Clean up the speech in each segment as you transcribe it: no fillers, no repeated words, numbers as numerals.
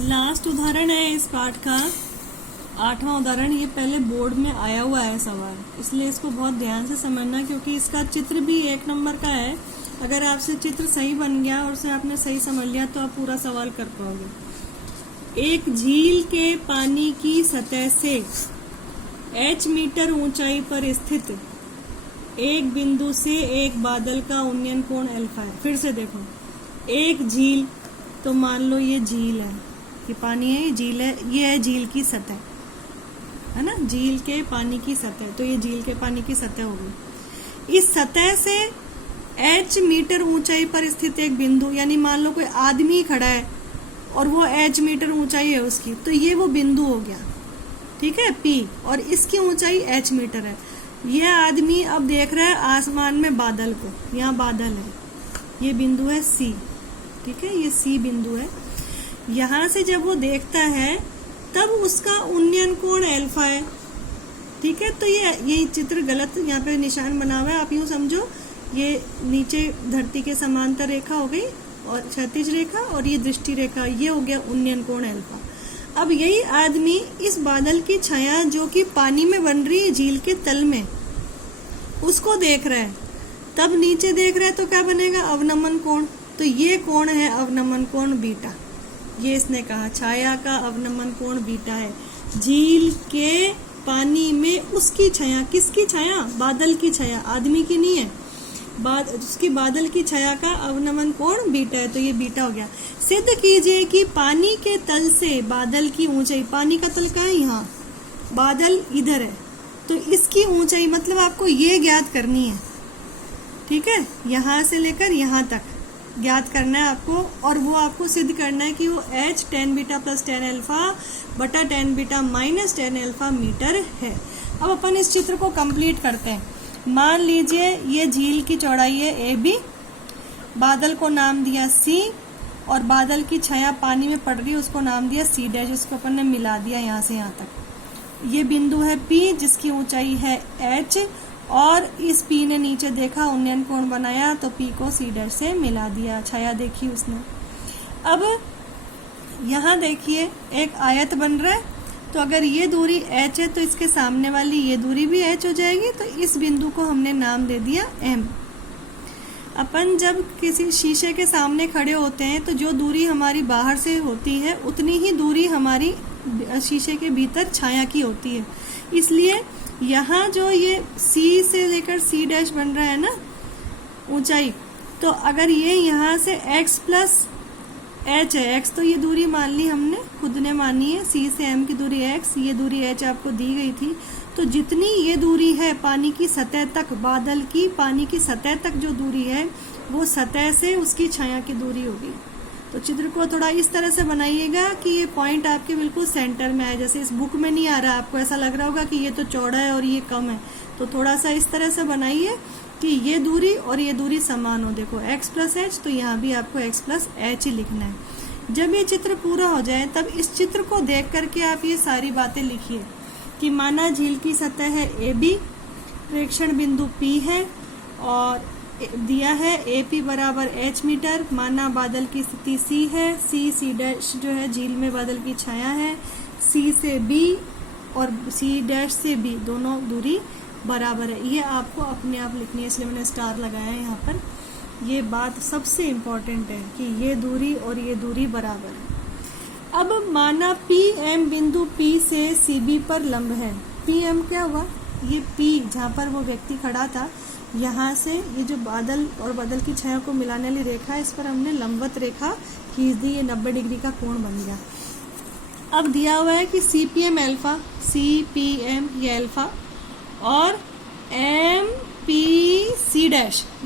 Last उदाहरण है इस पाठ का 8वां उदाहरण। ये पहले बोर्ड में आया हुआ है सवाल, इसलिए इसको बहुत ध्यान से समझना, क्योंकि इसका चित्र भी 1 नंबर का है। अगर आपसे चित्र सही बन गया और उसे आपने सही समझ लिया तो आप पूरा सवाल कर पाओगे। एक झील के पानी की सतह से h मीटर ऊंचाई पर स्थित एक बिंदु से एक बादल का उन्नयन कोण अल्फा है। फिर से देखो, एक झील, तो मान लो ये झील है, ये पानी है, ये झील है, ये है झील की सतह, है ना, झील के पानी की सतह। तो ये झील के पानी की सतह होगी। इस सतह से h मीटर ऊंचाई पर स्थित एक बिंदु, यानी मान लो कोई आदमी खड़ा है और वो h मीटर ऊंचाई है उसकी, तो ये वो बिंदु हो गया, ठीक है, P, और इसकी ऊंचाई h मीटर है। ये आदमी अब देख रहा है आसमान में बादल को, यहाँ बादल है, ये बिंदु है C, ठीक है, ये C बिंदु है। यहाँ से जब वो देखता है तब उसका उन्नयन कोण अल्फा है, ठीक है। तो ये चित्र गलत यहाँ पे निशान बना हुआ है, आप यूँ समझो, ये नीचे धरती के समांतर रेखा हो गई और क्षैतिज रेखा, और ये दृष्टि रेखा, ये हो गया उन्नयन कोण अल्फा। अब यही आदमी इस बादल की छाया जो कि पानी में बन रही है झील के तल में, उसको देख रहा है, तब नीचे देख रहा है, तो क्या बनेगा, अवनमन कोण। तो ये कोण है अवनमन कोण बीटा। ये इसने कहा छाया का अवनमन कोण बीटा है। झील के पानी में उसकी छाया, किसकी छाया, बादल की छाया, आदमी की नहीं है, उसकी बादल की छाया का अवनमन कोण बीटा है। तो ये बीटा हो गया। सिद्ध कीजिए कि पानी के तल से बादल की ऊंचाई, पानी का तल कहाँ है, यहाँ, बादल इधर है, तो इसकी ऊंचाई मतलब आपको ये ज्ञात करनी है, ठीक है, यहाँ से लेकर यहाँ तक ज्ञात करना है आपको, और वो आपको सिद्ध करना है कि वो h tan beta plus tan alpha बटा tan beta minus tan alpha meter है। अब अपन इस चित्र को कंप्लीट करते हैं। मान लीजिए ये झील की चौड़ाई है AB, बादल को नाम दिया C, और बादल की छाया पानी में पड़ रही है उसको नाम दिया C', उसको अपन ने मिला दिया यहाँ से यहाँ तक। ये बिंदु है P जिसकी ऊंचाई है h, और इस P ने नीचे देखा, उन्नयन कोण बनाया, तो P को C' से मिला दिया, छाया देखी उसने। अब यहाँ देखिए एक आयत बन रहा है, तो अगर ये दूरी h है तो इसके सामने वाली ये दूरी भी h हो जाएगी। तो इस बिंदु को हमने नाम दे दिया M। अपन जब किसी शीशे के सामने खड़े होते हैं तो जो दूरी हमारी बाहर से होती है उतनी ही दूरी हमारी शीशे के भीतर छाया की होती है। इसलिए यहाँ जो ये C से लेकर C' बन रहा है ना ऊंचाई, तो अगर ये यहाँ से x प्लस h है, x तो ये दूरी मान ली हमने, खुद ने मानी है, C से M की दूरी x, ये दूरी h आपको दी गई थी। तो जितनी ये दूरी है पानी की सतह तक, बादल की पानी की सतह तक जो दूरी है, वो सतह से उसकी छाया की दूरी होगी। तो चित्र को थोड़ा इस तरह से बनाइएगा कि ये पॉइंट आपके बिल्कुल सेंटर में आए। जैसे इस बुक में नहीं आ रहा, आपको ऐसा लग रहा होगा कि ये तो चौड़ा है और ये कम है, तो थोड़ा सा इस तरह से बनाइए कि ये दूरी और ये दूरी समान हो। देखो x प्लस h, तो यहाँ भी आपको x प्लस h ही लिखना है। जब ये चित्र पूरा हो जाए तब इस चित्र को देख करके आप ये सारी बातें लिखिए कि माना झील की सतह है AB, प्रेक्षण बिंदु P है, और दिया है AP बराबर h मीटर, माना बादल की स्थिति C है, C' जो है झील में बादल की छाया है, C से B और C' से B दोनों दूरी बराबर है। ये आपको अपने आप लिखनी है, इसलिए मैंने स्टार लगाया है यहाँ पर। ये बात सबसे इम्पोर्टेंट है कि ये दूरी और ये दूरी बराबर है। अब माना PM बिंदु P से CB पर लंब है। PM क्या हुआ, ये P जहाँ पर वो व्यक्ति खड़ा था, यहाँ से ये जो बादल और बादल की छाया को मिलाने वाली रेखा है, इस पर हमने लंबवत रेखा खींच दी, ये 90 डिग्री का कोण बन गया। अब दिया हुआ है कि CPM अल्फा, CPM ये अल्फा, और MPC'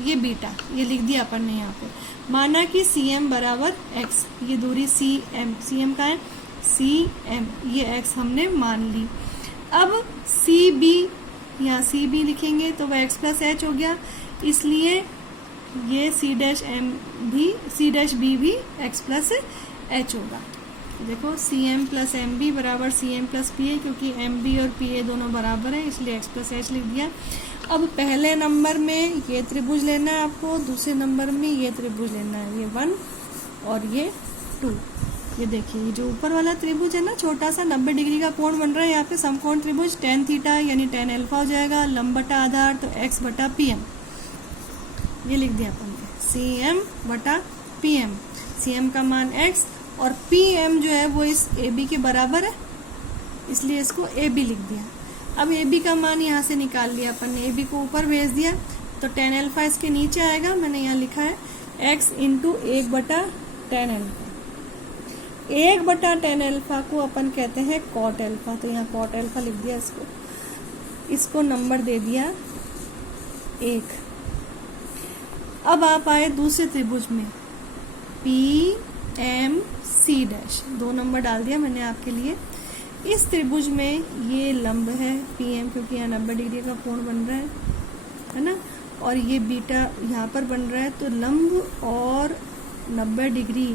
ये बीटा, ये लिख दिया अपन ने यहाँ पे। माना कि CM बराबर x, ये दूरी CM का है, CM ये x हमने मान ली। अब CB, यहाँ CB लिखेंगे तो वह x प्लस h हो गया, इसलिए ये C'B भी x प्लस h होगा। देखो CM प्लस MB बराबर CM प्लस PA, क्योंकि MB और PA दोनों बराबर है, इसलिए x प्लस h लिख दिया। अब पहले नंबर में ये त्रिभुज लेना है आपको, दूसरे नंबर में ये त्रिभुज लेना है, ये 1 और ये 2। ये देखिए, ये जो ऊपर वाला त्रिभुज है ना, छोटा सा 90 डिग्री का कोण बन रहा है, यहाँ पे समकोण त्रिभुज tan थीटा यानी tan अल्फा हो जाएगा, लंब बटा आधार तो x बटा pm, ये लिख दिया अपन ने, cm बटा pm, cm का मान x और pm जो है वो इस ab के बराबर है, इसलिए इसको ab लिख दिया। अब ab का मान यहाँ से निकाल लिया अपन ने, ab को ऊपर भेज दिया तो tan अल्फा इसके नीचे आएगा, मैंने यहाँ लिखा है x इंटू 1 बटा tan अल्फा। 1 बटा tan अल्फा को अपन कहते हैं cot अल्फा, तो यहाँ cot अल्फा लिख दिया, इसको नंबर दे दिया 1। अब आप आए दूसरे त्रिभुज में, PMC डैश, 2 नंबर डाल दिया मैंने आपके लिए। इस त्रिभुज में ये लंब है PM, क्योंकि यहाँ 90 डिग्री का कोण बन रहा है ना, और ये बीटा यहाँ पर बन रहा है, तो लंब और 90 डिग्री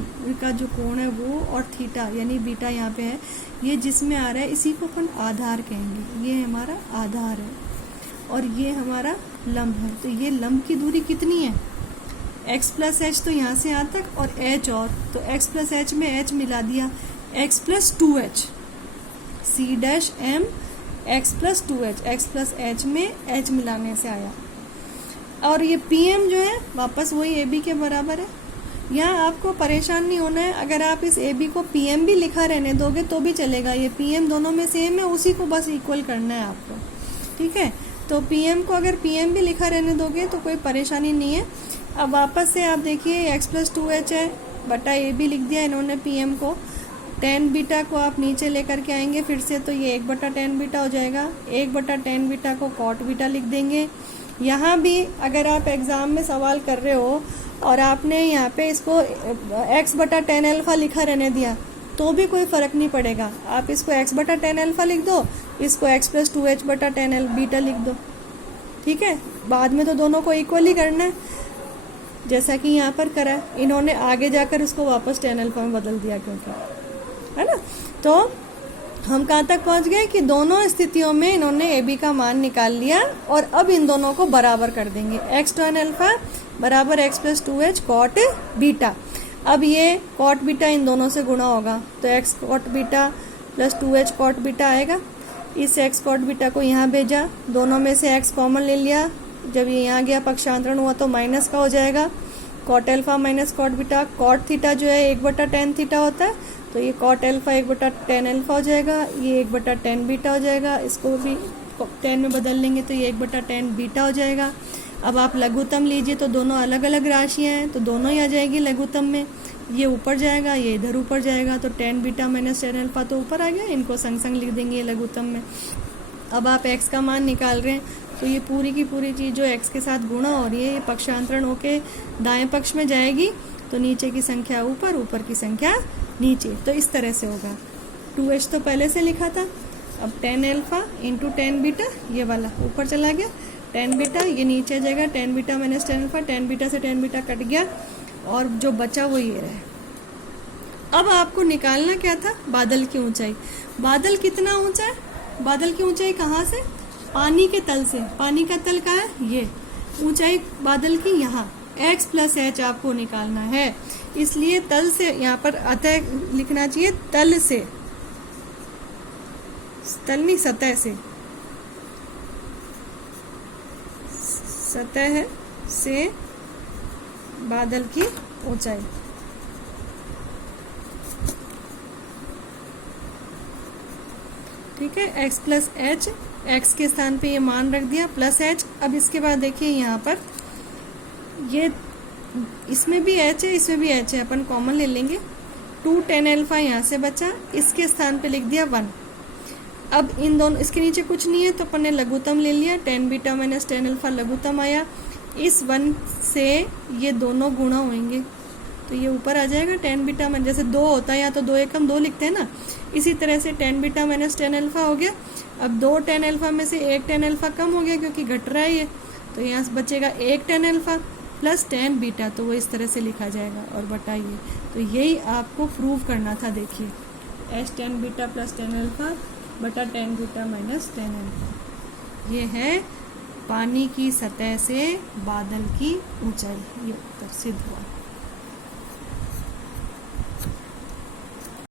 का जो कोण है वो, और थीटा यानी बीटा यहाँ पे है, ये जिसमें आ रहा है इसी को अपन आधार कहेंगे। ये हमारा आधार है और ये हमारा लंब है। तो ये लंब की दूरी कितनी है, x प्लस एच, तो यहाँ से यहाँ तक, और h और, तो x प्लस एच में h मिला दिया, x plus 2h, C dash m x plus 2h, x plus h में h मिलाने से आया। और ये PM जो है वापस वही AB के बराबर है। यहाँ आपको परेशान नहीं होना है, अगर आप इस AB को PM भी लिखा रहने दोगे तो भी चलेगा, ये PM दोनों में सेम है, उसी को बस इक्वल करना है आपको, ठीक है। तो PM को अगर PM भी लिखा रहने दोगे तो कोई परेशानी नहीं है। अब वापस से आप देखिए x प्लस 2h है बटा AB लिख दिया इन्होंने PM को, tan बीटा को आप नीचे लेकर के आएंगे फिर से, तो ये 1 बटा tan बीटा हो जाएगा, 1 बटा tan बीटा को cot बीटा लिख देंगे। यहाँ भी अगर आप एग्जाम में सवाल कर रहे हो और आपने यहाँ पे इसको x बटा tan अल्फा लिखा रहने दिया तो भी कोई फर्क नहीं पड़ेगा, आप इसको x बटा tan अल्फा लिख दो, इसको x प्लस 2h बटा tan बीटा लिख दो, ठीक है। बाद में तो दोनों को इक्वल ही करना है, जैसा कि यहाँ पर करा है इन्होंने, आगे जाकर इसको वापस tan अल्फा में बदल दिया, क्योंकि है ना। तो हम कहाँ तक पहुँच गए कि दोनों स्थितियों में इन्होंने AB का मान निकाल लिया और अब इन दोनों को बराबर कर देंगे, x tan अल्फा बराबर x plus 2h cot beta. अब ये cot बीटा इन दोनों से गुणा होगा तो x cot beta plus 2h cot beta आएगा। इस x cot बीटा को यहाँ भेजा, दोनों में से x कॉमन ले लिया, जब ये यहाँ गया पक्षांतरण हुआ तो माइनस का हो जाएगा, cot alpha minus cot beta, cot theta जो है 1 बटा tan थीटा होता है, तो ये cot अल्फा 1 बटा tan अल्फा हो जाएगा, ये 1 बटा tan बीटा हो जाएगा, इसको भी tan में बदल लेंगे तो ये 1 बटा tan बीटा हो जाएगा। अब आप लघुत्तम लीजिए तो दोनों अलग अलग राशियां हैं, तो दोनों ही आ जाएगी लघुत्तम में, ये ऊपर जाएगा ये इधर ऊपर जाएगा, तो tan beta minus tan alpha तो ऊपर आ गया, इनको संग संग लिख देंगे लघुत्तम में। अब आप x का मान निकाल रहे हैं तो ये पूरी की पूरी चीज़ जो x के साथ गुणा हो रही है ये पक्षांतरण होके दाएं पक्ष में जाएगी, तो नीचे की संख्या ऊपर, ऊपर की संख्या नीचे, तो इस तरह से होगा। 2h तो पहले से लिखा था, अब tan alpha into tan beta, ये वाला ऊपर चला गया, tan बीटा ये नीचे आ जाएगा, tan beta minus tan alpha, tan beta से tan बीटा कट गया और जो बचा वो ये रहा। अब आपको निकालना क्या था, बादल की ऊंचाई। बादल कितना ऊंचा है, बादल की ऊंचाई कहाँ से, पानी के तल से, पानी का तल कहाँ है, ये ऊंचाई बादल की यहाँ, x प्लस h आपको निकालना है, इसलिए तल से यहाँ पर अतः लिखना चाहिए, तल से, तल नहीं सतह से, सतह से बादल की ऊंचाई। ठीक है, x प्लस एच, x के स्थान पे ये मान रख दिया प्लस h। अब इसके बाद देखिए यहाँ पर ये इसमें भी h है, इसमें भी h है, अपन कॉमन ले लेंगे, 2 tan अल्फा यहाँ से बचा, इसके स्थान पे लिख दिया 1। अब इन दोनों, इसके नीचे कुछ नहीं है तो अपन ने लघुत्तम ले लिया, tan beta minus tan alpha लघुत्तम आया, इस 1 से ये दोनों गुणा होंगे तो ये ऊपर आ जाएगा, tan बीटा में जैसे 2 होता है या तो 2 एकम 2 लिखते हैं ना, इसी तरह से tan beta minus tan alpha हो गया। अब 2 tan अल्फा में से 1 tan अल्फा कम हो गया क्योंकि घट रहा है ये, तो यहाँ से बचेगा 1 tan alpha plus tan beta, तो वो इस तरह से लिखा जाएगा और बताइए। तो यही आपको प्रूव करना था, देखिए h tan beta plus tan alpha बटा tan beta minus tan alpha, ये है पानी की सतह से बादल की ऊंचाई, ये उत्तर सिद्ध हुआ।